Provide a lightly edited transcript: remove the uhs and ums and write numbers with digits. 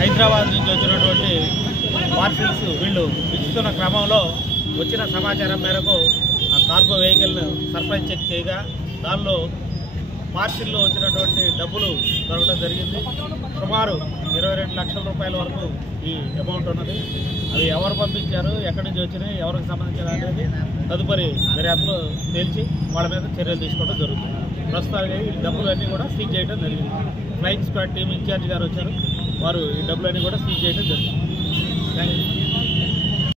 హైదరాబాద్ నుంచి వచ్చినటువంటి పార్సిల్స్ వీళ్ళు ఇస్తున్న క్రమంలో వచ్చిన సమాచారం మేరకు ఆ కార్గో వెహికల్ను సర్ప్రైజ్ చెక్ చేయగా దానిలో పార్సిల్లో వచ్చినటువంటి డబ్బులు దొరకడం జరిగింది. సుమారు 22 లక్షల రూపాయల వరకు ఈ అమౌంట్ ఉన్నది. అవి ఎవరు పంపించారు, ఎక్కడి నుంచి వచ్చినాయి, ఎవరికి సంబంధించిన అనేది తదుపరి దర్యాప్తులో తేల్చి వాళ్ళ మీద చర్యలు తీసుకోవడం జరుగుతుంది. ప్రస్తుతానికి ఈ డబ్బులన్నీ కూడా సీజ్ చేయడం జరిగింది. ఫ్లయింగ్ స్క్వాడ్ టీమ్ ఇన్ఛార్జ్ గారు వచ్చారు, వారు ఈ డబ్బులన్నీ కూడా సీజ్ చేయడం జరిగింది. Thank you.